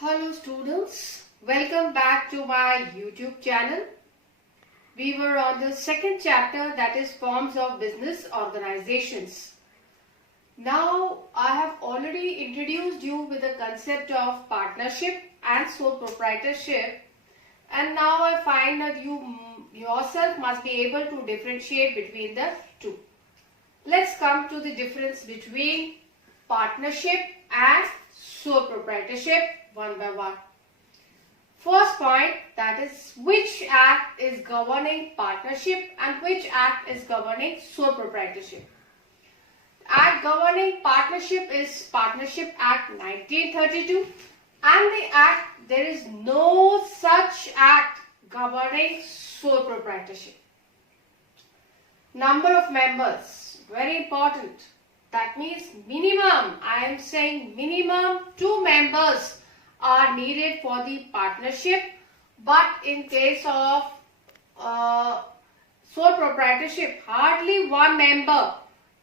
Hello students, welcome back to my YouTube channel. We were on the second chapter, that is forms of business organizations. Now I have already introduced you with the concept of partnership and sole proprietorship, and now I find that you yourself must be able to differentiate between the two. Let's come to the difference between partnership and sole proprietorship one by one. First point, that is which act is governing partnership and which act is governing sole proprietorship. Act governing partnership is Partnership Act 1932, and the act, there is no such act governing sole proprietorship. Number of members, very important. That means minimum, I am saying minimum 2 members are needed for the partnership, but in case of sole proprietorship, hardly one member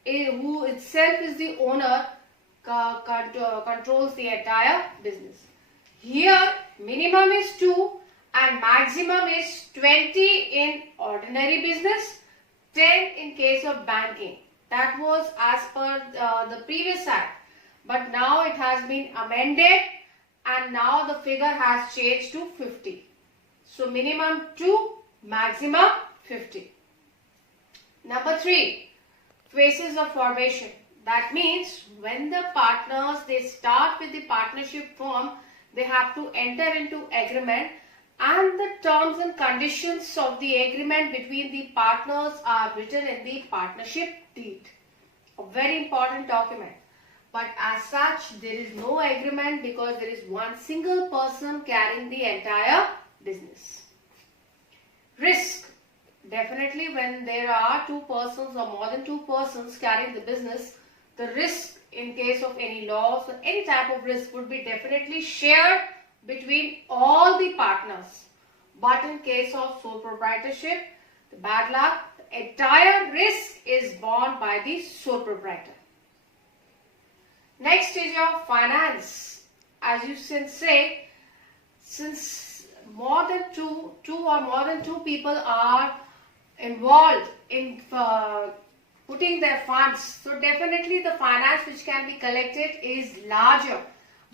who itself is the owner controls the entire business. Here minimum is 2 and maximum is 20 in ordinary business, 10 in case of banking. That was as per the previous act, but now it has been amended and now the figure has changed to 50. So minimum 2, maximum 50. Number 3, phases of formation. That means when the partners, they start with the partnership form, they have to enter into agreement, and the terms and conditions of the agreement between the partners are written in the partnership deed. A very important document. But as such, there is no agreement because there is one single person carrying the entire business. Risk. Definitely when there are 2 persons or more than 2 persons carrying the business, the risk in case of any loss or any type of risk would be definitely shared between all the partners. But in case of sole proprietorship, the bad luck, the entire risk is borne by the sole proprietor. Next is your finance. As you can say, since more than two or more than 2 people are involved in putting their funds, so definitely the finance which can be collected is larger.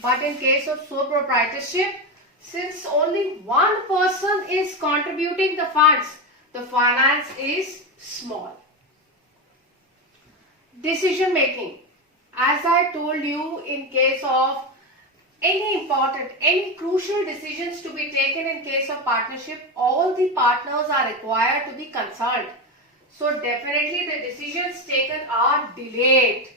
But in case of sole proprietorship, since only one person is contributing the funds, the finance is small. Decision making. As I told you, in case of any important, any crucial decisions to be taken in case of partnership, all the partners are required to be consulted. So definitely the decisions taken are delayed.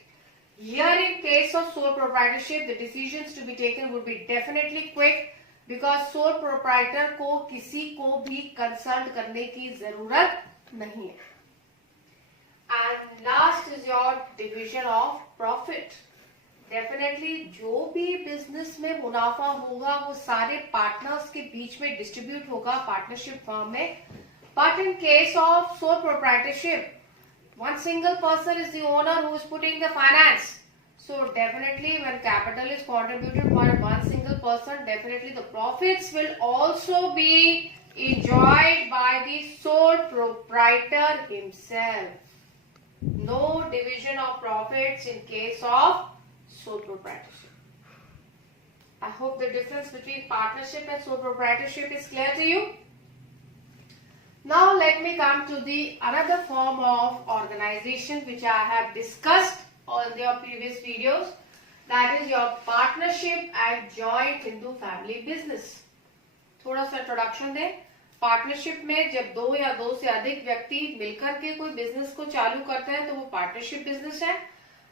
Here in case of sole proprietorship, the decisions to be taken would be definitely quick because sole proprietor को किसी को भी consult करने की जरूरत नहीं है. And last is your division of profit. Definitely जो भी business में मुनाफा होगा वो सारे partners के बीच में distribute होगा partnership firm में. But in case of sole proprietorship, one single person is the owner who is putting the finance. So definitely when capital is contributed by one single person, definitely the profits will also be enjoyed by the sole proprietor himself. No division of profits in case of sole proprietorship. I hope the difference between partnership and sole proprietorship is clear to you. Now let me come to the another form of organization which I have discussed on your previous videos. That is your partnership and joint Hindu family business. थोड़ा सा introduction दें. Partnership में जब 2 या 2 से अधिक व्यक्ति मिलकर के कोई बिजनेस को चालू करते हैं तो वो पार्टनरशिप बिजनेस है.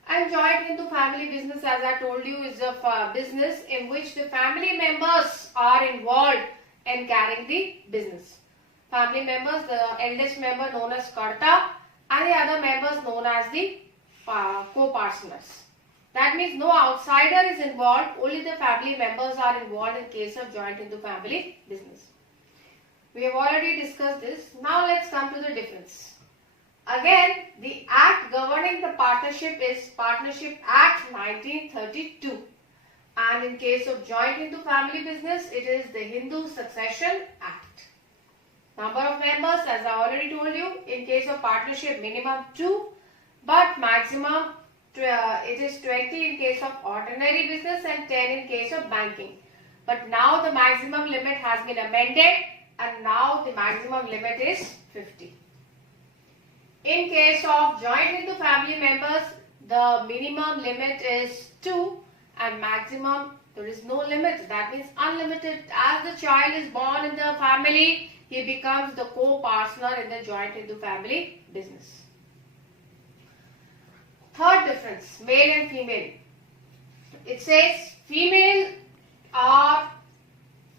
And joint Hindu family business, as I told you, is a business in which the family members are involved in carrying the business. Family members, the eldest member known as Karta and the other members known as the co-partners. That means no outsider is involved, only the family members are involved in case of joint Hindu family business. We have already discussed this. Now let's come to the difference. Again, the act governing the partnership is Partnership Act 1932. And and in case of joint Hindu family business, it is the Hindu Succession Act. Number of members, as I already told you, in case of partnership, minimum 2, but maximum it is 20 in case of ordinary business and 10 in case of banking. But now the maximum limit has been amended and now the maximum limit is 50. In case of joint Hindu family members, the minimum limit is 2 and maximum there is no limit. That means unlimited. As the child is born in the family, he becomes the co-partner in the joint Hindu family business. Third difference, male and female. It says female are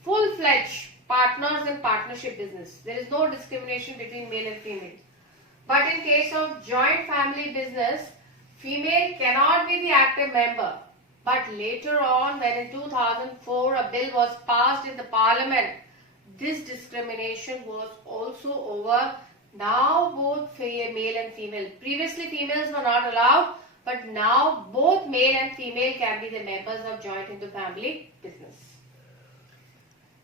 full-fledged partners in partnership business. There is no discrimination between male and female. But in case of joint family business, female cannot be the active member. But later on, when in 2004 a bill was passed in the parliament, this discrimination was also over. Now both male and female. Previously females were not allowed, but now both male and female can be the members of joint Hindu family business.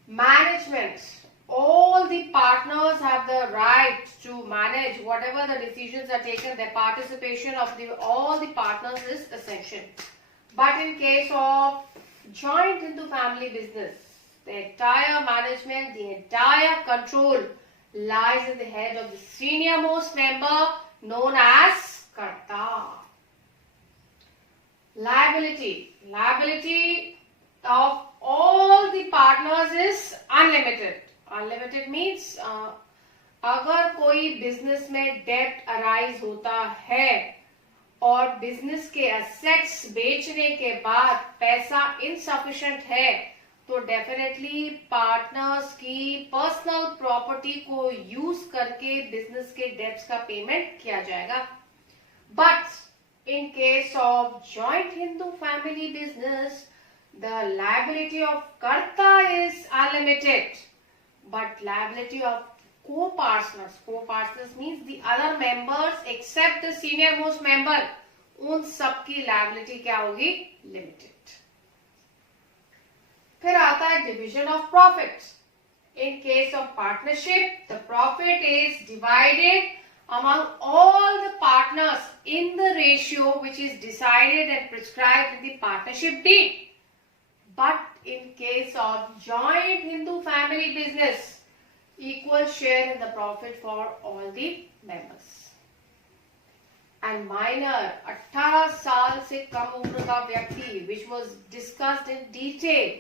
Management. All the partners have the right to manage whatever the decisions are taken. The participation of all the partners is essential. But in case of joint Hindu family business, the entire management, the entire control lies in the head of the senior most member known as Karta. Liability. Liability of all the partners is unlimited. Unlimited means अगर कोई business में date arise होता है और business के assets बेचने के बाद पैसा इनसफिशिएंट है, तो डेफिनेटली पार्टनर्स की पर्सनल प्रॉपर्टी को यूज करके बिजनेस के डेट्स का पेमेंट किया जाएगा. But in case of joint Hindu family business, the liability of Karta is unlimited, but liability of co-partners means the other members except the senior most member, उन सब की liability क्या होगी? Limited. फिर आता है division of profit. In case of partnership, the profit is divided among all the partners in the ratio which is decided and prescribed in the partnership deed. But in case of joint Hindu family business, equal share in the profit for all the members. And minor, 18 साल से कम उम्र का व्यक्ति, which was discussed in detail.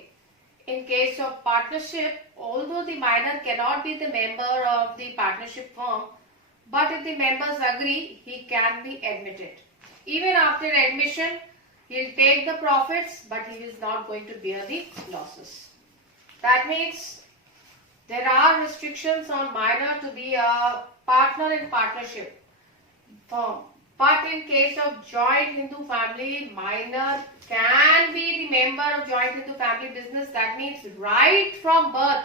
In case of partnership, although the minor cannot be the member of the partnership firm, but if the members agree, he can be admitted. Even after admission, he will take the profits, but he is not going to bear the losses. That means there are restrictions on minor to be a partner in partnership firm. But in case of joint Hindu family, minor can be the member of joint Hindu family business. That means right from birth,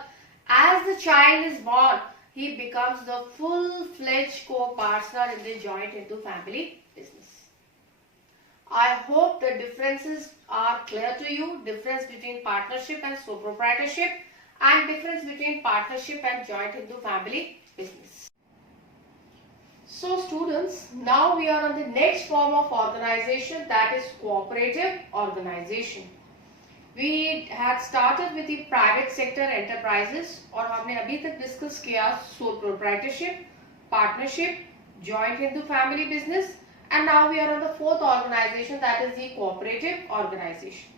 as the child is born, he becomes the full-fledged co-partner in the joint Hindu family business. I hope the differences are clear to you. Difference between partnership and sole proprietorship, and difference between partnership and joint Hindu family business. So students, now we are on the next form of organization, that is cooperative organization. We had started with the private sector enterprises और हमने अभी तक discuss किया sole proprietorship, partnership, joint Hindu family business, and now we are on the fourth organization, that is the cooperative organization.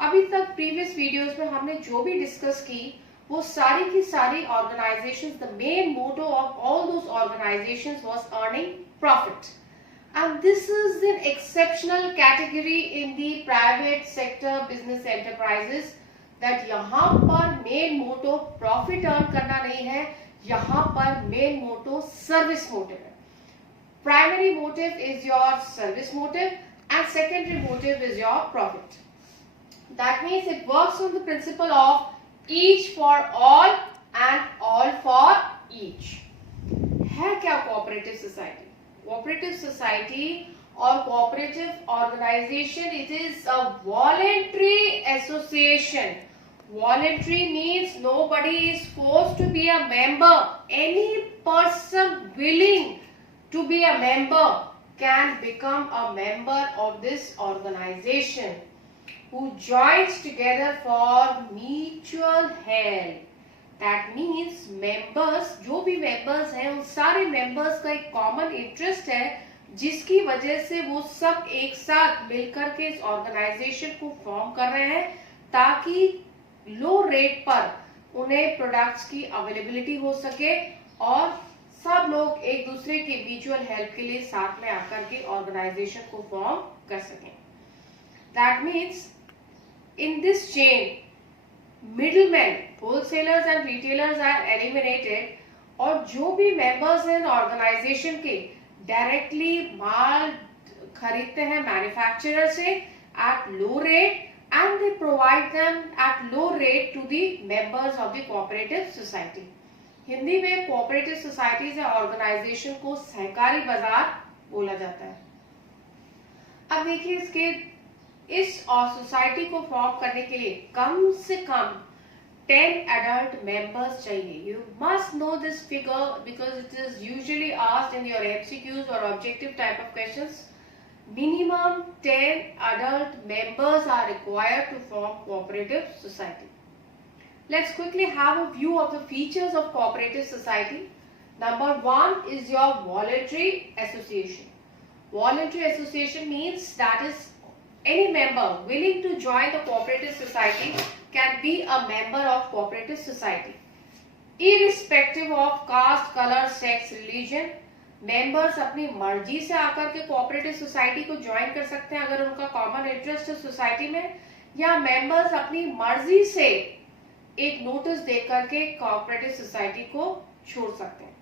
अभी तक previous videos में हमने जो भी डिस्कस की वो सारी की सारी organizations, the main motto of all those organizations was earning profit. And this is an exceptional category in the private sector business enterprises, that यहाँ पर main motto profit earn करना नहीं है, यहाँ पर main motto service motive है. Primary motive is your service motive and secondary motive is your profit. That means it works on the principle of each for all and all for each. है क्या cooperative society? Cooperative society or cooperative organization, it is a voluntary association. Voluntary means nobody is forced to be a member. Any person willing to be a member can become a member of this organization, who joins together for mutual help. That means members, जो भी members हैं उन सारे members का एक common interest है, जिसकी वजह से वो सब एक साथ मिलकर के इस ऑर्गेनाइजेशन को फॉर्म कर रहे हैं, ताकि लो रेट पर उन्हें प्रोडक्ट्स की अवेलेबिलिटी हो सके और सब लोग एक दूसरे की म्यूचुअल हेल्प के लिए साथ में आकर के ऑर्गेनाइजेशन को फॉर्म कर सकें. That means in this chain middleman, wholesalers and retailers are eliminated, और जो भी मेंबर्स हैं ऑर्गेनाइजेशन के डायरेक्टली माल खरीदते हैं मैन्युफैक्चरर से at low rate, and they provide them at low rate to the members of the cooperative society. Hindi में cooperative societies या ऑर्गेनाइजेशन को सहकारी बाजार बोला जाता है. अब देखिए इसके इस सोसाइटी को फॉर्म करने के लिए कम से कम 10 adult members चाहिए. You must know this figure because it is usually asked in your MCQs or objective type of questions. Minimum 10 adult members are required to form cooperative society. Let's quickly have a view of the features of cooperative society. Number 1 is your voluntary association. Voluntary association means that is any member willing to join the cooperative society can be a member of cooperative society. Irrespective of caste, color, sex, religion, members अपनी मर्जी से आकर के cooperative society को join कर सकते हैं अगर उनका कॉमन इंटरेस्ट है सोसाइटी में, या मेंबर्स अपनी मर्जी से एक नोटिस देकर के कोऑपरेटिव सोसाइटी को छोड़ सकते हैं,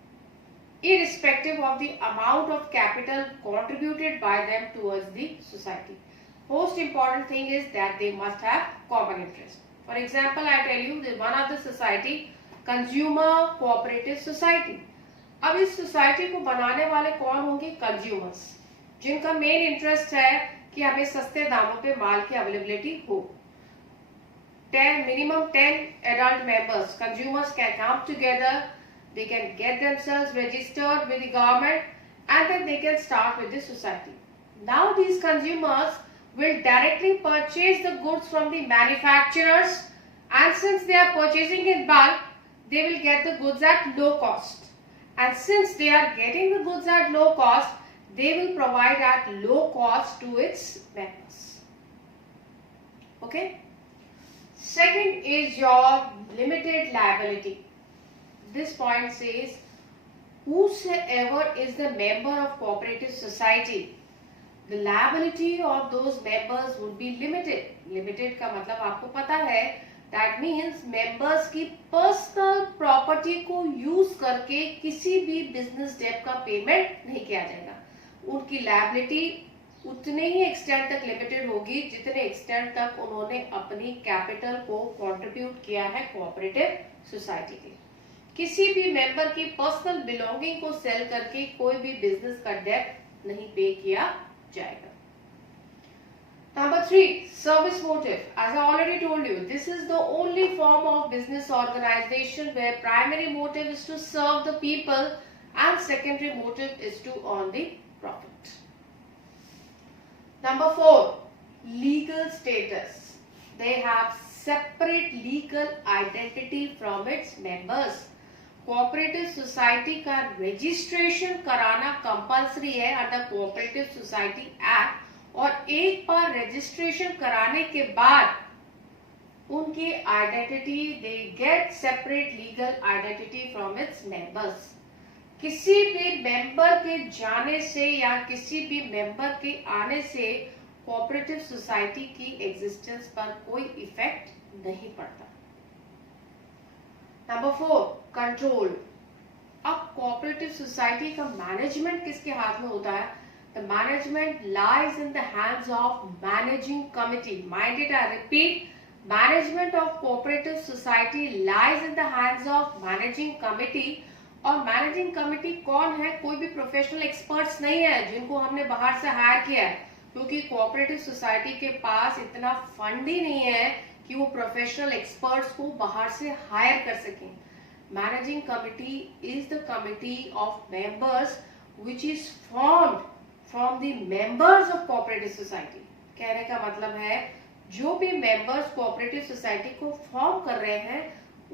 irrespective of the amount of capital contributed by them towards the society. Most important thing is that they must have common interest. For example, I tell you that one of the society, consumer cooperative society. अब इस society को बनाने वाले कौन होंगे? Consumers, जिनका main interest है कि हमें सस्ते दामों पे माल की अवेलेबिलिटी हो. 10 minimum 10 adult members, consumers can come together, they can get themselves registered with the government, and then they can start with the society. Now these consumers will directly purchase the goods from the manufacturers, and since they are purchasing in bulk, they will get the goods at low cost. And since they are getting the goods at low cost, they will provide at low cost to its members. Okay. Second is your limited liability. This point says, whosoever is the member of cooperative society, the liability of those members would be limited. Limited का मतलब आपको पता है, that means members की personal property को use करके किसी भी बिजनेस डेट का पेमेंट नहीं किया जाएगा. उनकी लायबिलिटी उतने ही एक्सटेंट तक लिमिटेड होगी जितने एक्सटेंट तक उन्होंने अपनी कैपिटल को कंट्रीब्यूट किया है कोऑपरेटिव सोसाइटी के. किसी भी मेंबर की पर्सनल बिलोंगिंग को सेल करके कोई भी बिजनेस का डेट नहीं पे किया जाएगा. Number 3, service motive. As I already told you, this is the only form of business organization where primary motive is to serve the people and secondary motive is to earn the profit. Number 4, legal status. They have separate legal identity from its members. Cooperative society का registration कराना compulsory है under cooperative society act, और एक बार registration कराने के बाद उनकी identity, they get separate legal identity from its members. किसी भी मेंबर के जाने से या किसी भी मेंबर के आने से कोऑपरेटिव सोसाइटी की एग्जिस्टेंस पर कोई इफेक्ट नहीं पड़ता. Number 4, control. अब कोऑपरेटिव सोसाइटी का मैनेजमेंट किसके हाथ में होता है? The management lies in the hands of managing committee. Mind it, I repeat, management of cooperative society lies in the hands of managing committee, और मैनेजिंग कमेटी कौन है? कोई भी प्रोफेशनल एक्सपर्ट्स नहीं है जिनको हमने बाहर से हायर किया है, क्योंकि कोऑपरेटिव सोसाइटी के पास इतना फंड ही नहीं है कि वो प्रोफेशनल एक्सपर्ट्स को बाहर से हायर कर सकें. Managing committee is the committee of members which is formed from the members of cooperative society. कहने का मतलब है जो भी मेंबर्स कोऑपरेटिव सोसाइटी को फॉर्म कर रहे हैं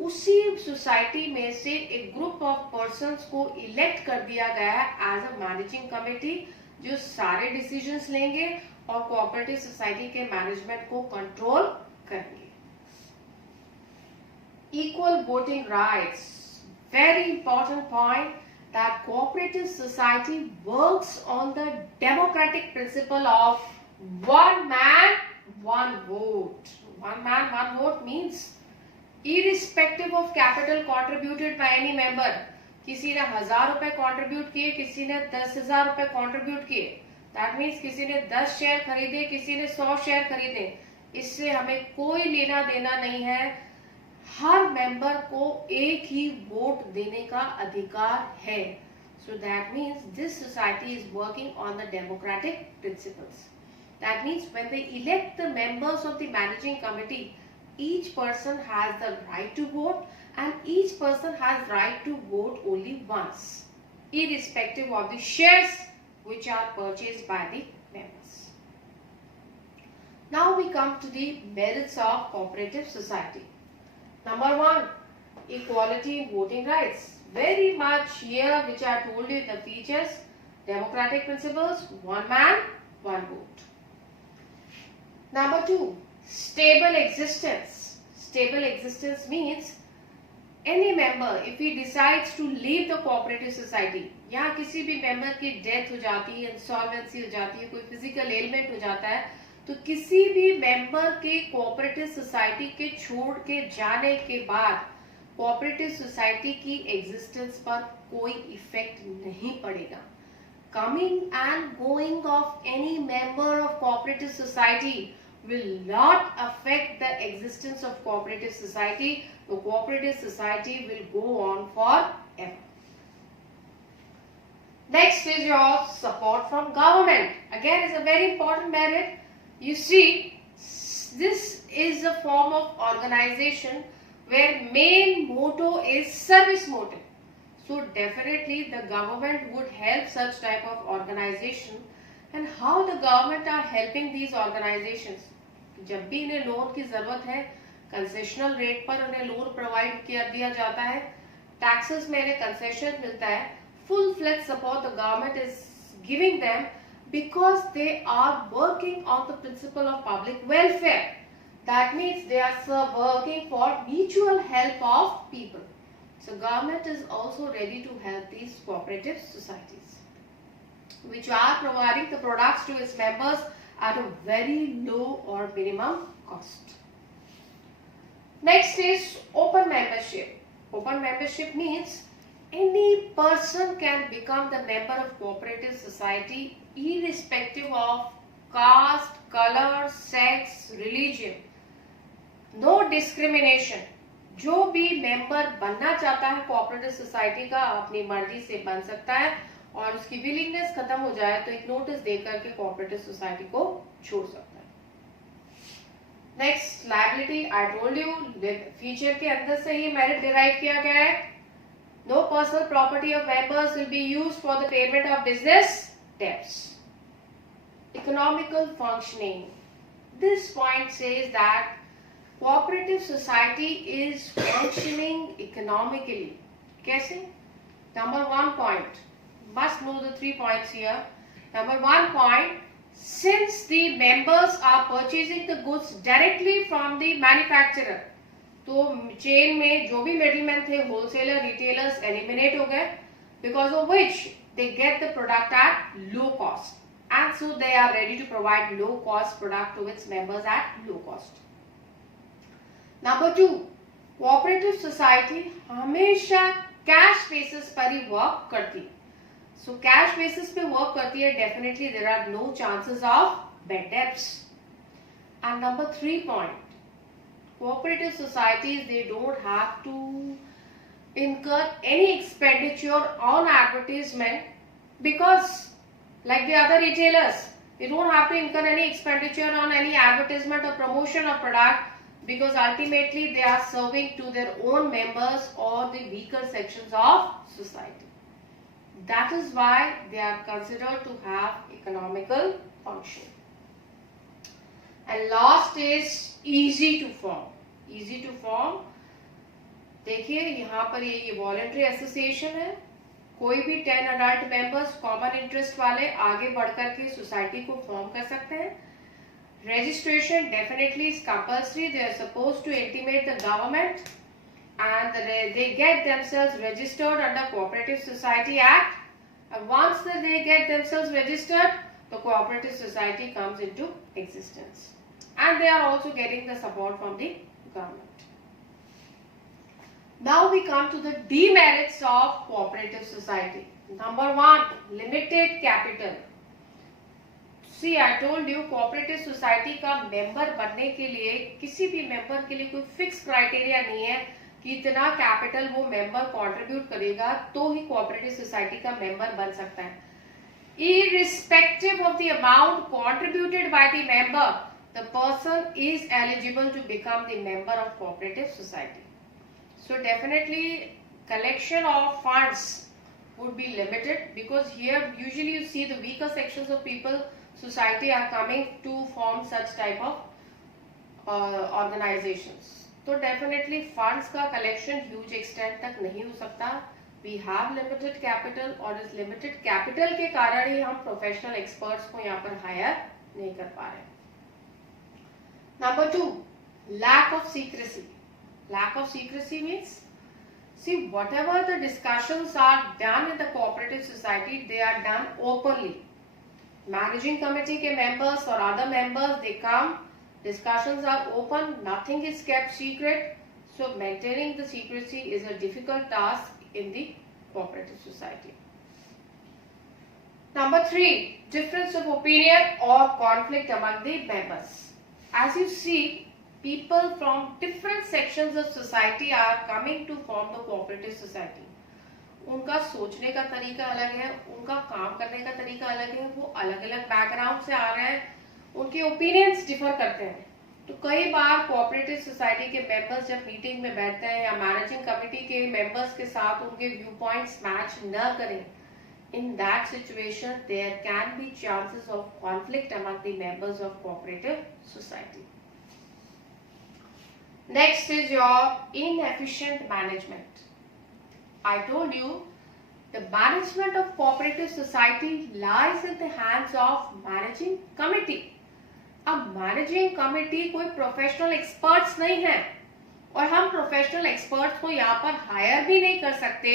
उसी सोसाइटी में से एक ग्रुप ऑफ पर्संस को इलेक्ट कर दिया गया है एज अ मैनेजिंग कमेटी, जो सारे डिसीजंस लेंगे और कोऑपरेटिव सोसाइटी के मैनेजमेंट को कंट्रोल करेंगे. Equal voting rights, very important point, that cooperative society works on the democratic principle of one man, one vote. One man, one vote means irrespective of capital contributed by any member. किसी ने 1000 रुपए contribute किए, किसी ने 10,000 रुपए contribute किए. That means किसी ने 10 शेयर खरीदे, किसी ने 100 शेयर खरीदे. इससे हमें कोई लेना देना नहीं है. हर मेंबर को एक ही वोट देने का अधिकार है. So that means this society is working on the democratic principles. That means when they elect the members of the managing committee, each person has the right to vote and each person has right to vote only once, irrespective of the shares which are purchased by the members. Now we come to the merits of cooperative society. Number 1, equality in voting rights. Very much here which I told you the features, democratic principles, one man, one vote. Number 2, stable existence. Stable existence means any member if he decides to leave the cooperative society, या किसी भी member की death हो जाती है, insolvency हो जाती है, कोई physical ailment हो जाता है, तो किसी भी मेंबर के कोऑपरेटिव सोसाइटी के छोड़ के जाने के बाद कोऑपरेटिव सोसाइटी की एग्जिस्टेंस पर कोई इफेक्ट नहीं पड़ेगा. Coming and going of any member of cooperative society will not affect the existence of cooperative society. The cooperative society will go on forever. Next is your support from government. Again, it's a very important merit. You see, this is a form of organization where main motto is service motive. So definitely the government would help such type of organization. And how the government are helping these organizations? जब भी इन्हें loan की जरूरत है, concessional rate पर उन्हें loan provide किया दिया जाता है, टैक्सेस में इन्हें कंसेशन मिलता है, full fledge support the government is giving them because they are working on the principle of public welfare. That means they are working for mutual help of people. So government is also ready to help these cooperative societies, which are providing the products to its members at a very low or minimum cost. Next is open membership. Open membership means any person can become the member of cooperative society irrespective of caste, color, sex, religion. No discrimination. जो भी member बनना चाहता है cooperative society का अपनी मर्जी से बन सकता है और उसकी विलिंगनेस खत्म हो जाए तो एक नोटिस देकर के कोऑपरेटिव सोसाइटी को छोड़ सकता है. Next, liability. I told you feature के अंदर से ही मेरिट डिराइव किया गया है. No personal property of members will be used for the payment of business debts. Economical functioning. This point says that cooperative society is functioning economically. कैसे? Number 1 point. Must know the 3 points here. Number 1 point. Since the members are purchasing the goods directly from the manufacturer, तो chain में जो भी middleman थे, wholesaler, retailers eliminate हो गए, because of which they get the product at low cost and so they are ready to provide low cost product to its members at low cost. Number 2, cooperative society हमेशा cash basis पर ही work करती है. So cash basis पे work करती है, definitely there are no chances of bad debts. And number 3 point, cooperative societies, they don't have to incur any expenditure on advertisement, because like the other retailers, they don't have to incur any expenditure on any advertisement or promotion of product, because ultimately they are serving to their own members or the weaker sections of society. That is why they are considered to have economical function. And last is easy to form. Easy to form, देखिए यहाँ पर ये voluntary association है, कोई भी 10 adult members common interest वाले आगे बढ़कर के सोसाइटी को फॉर्म कर सकते हैं. Registration definitely is compulsory. They are supposed to intimate the government, and they get themselves registered under Cooperative Society Act. And once they get themselves registered, the cooperative society comes into existence, and they are also getting the support from the government. Now we come to the demerits of cooperative society. Number 1, limited capital. See, I told you cooperative society का member बनने के लिए किसी भी member के लिए कोई fix criteria नहीं है कि इतना कैपिटल वो मेंबर कंट्रीब्यूट करेगा तो ही कोऑपरेटिव सोसाइटी का मेंबर बन सकता है. Irrespective of the amount contributed by the member, the person is eligible to become the member of cooperative society. So definitely collection of funds would be limited, because here usually you see the weaker sections of people, society are coming to form such type of organizations. So definitely funds का collection huge extent तक नहीं हो सकता. We have limited capital, और इस limited capital के कारण ही हम professional experts को यहाँ पर hire नहीं कर पा रहे. Number 2, lack of secrecy. Lack of secrecy means, see, whatever the discussions are done in the cooperative society, they are done openly. Managing committee के members or other members, they come, discussions are open, nothing is kept secret. So maintaining the secrecy is a difficult task in the cooperative society. Number 3, difference of opinion or conflict among the members. As you see, people from different sections of society are coming to form the cooperative society. उनका सोचने का तरीका अलग है, उनका काम करने का तरीका अलग है, वो अलग अलग बैकग्राउंड से आ रहे हैं, उनके ओपिनियंस डिफर करते हैं. तो कई बार कोऑपरेटिव सोसाइटी के मेंबर्स जब मीटिंग में बैठते हैं या मैनेजिंग कमेटी के मेंबर्स के साथ उनके व्यू पॉइंट्स मैच न करें, in that situation there can be chances of conflict among the members of cooperative society. Next is your inefficient management. I told you the management of cooperative society lies in the hands of managing committee. अब managing committee कोई professional experts नहीं है, और हम professional experts को यहाँ पर higher भी नहीं कर सकते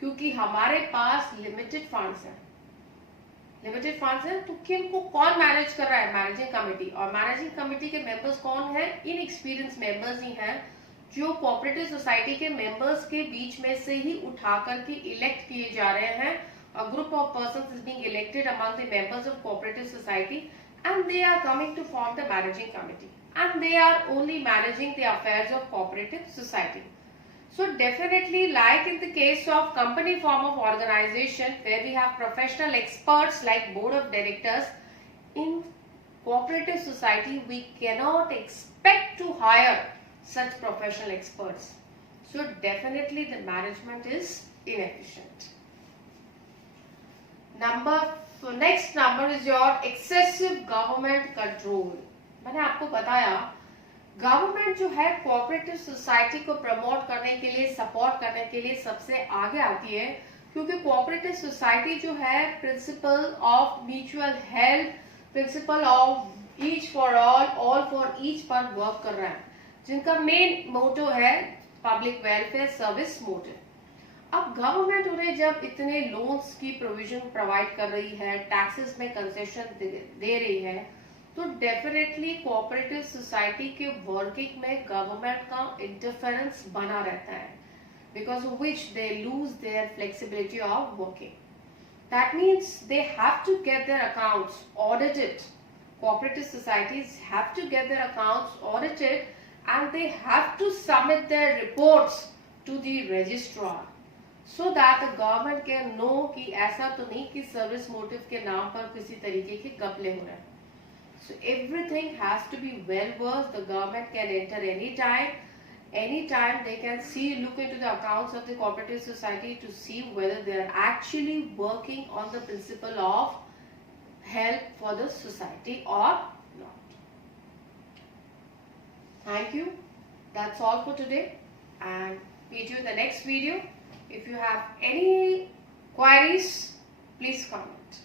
क्योंकि हमारे पास लिमिटेड फंड्स हैं. लिमिटेड फंड्स हैं तो किनको कौन मैनेज कर रहा है? Managing committee. और मैनेजिंग कमेटी के मेंबर्स कौन हैं? इनएक्सपीरियंस मेंबर्स ही हैं, जो कोऑपरेटिव सोसाइटी के मेंबर्स के बीच में से ही उठा करके इलेक्ट किए जा रहे हैं. A group of persons is being elected among the members of cooperative society, and they are coming to form the managing committee, and they are only managing the affairs of cooperative society. So definitely, like in the case of company form of organization where we have professional experts like board of directors, in cooperative society we cannot expect to hire such professional experts. So definitely the management is inefficient. Next number is your excessive government control. मैंने आपको बताया government जो है cooperative society को promote करने के लिए, support करने के लिए सबसे आगे आती है, क्योंकि कोऑपरेटिव सोसाइटी जो है principle of mutual help, principle of each for all for each पर वर्क कर रहा है, जिनका मेन मोटो है पब्लिक वेलफेयर सर्विस मोटो. अब गवर्नमेंट उन्हें जब इतने लोन्स की प्रोविजन प्रोवाइड कर रही है, टैक्सेस में कंसेशन दे रही है, तो डेफिनेटली कोऑपरेटिव सोसाइटी के वर्किंग में गवर्नमेंट का इंटरफेरेंस बना रहता है, because of which they lose their flexibility of working. That means they have to get their accounts audited. Cooperative societies have to get their accounts audited, and they have to submit their reports to the registrar, so that the government can know कि ऐसा तो नहीं कि service motive के नाम पर किसी तरीके के घपले हो रहे हैं. So everything has to be well versed. The government can enter anytime. Anytime they can look into the accounts of the cooperative society to see whether they are actually working on the principle of help for the society or not. Thank you. That's all for today, and meet you in the next video. If you have any queries, please comment.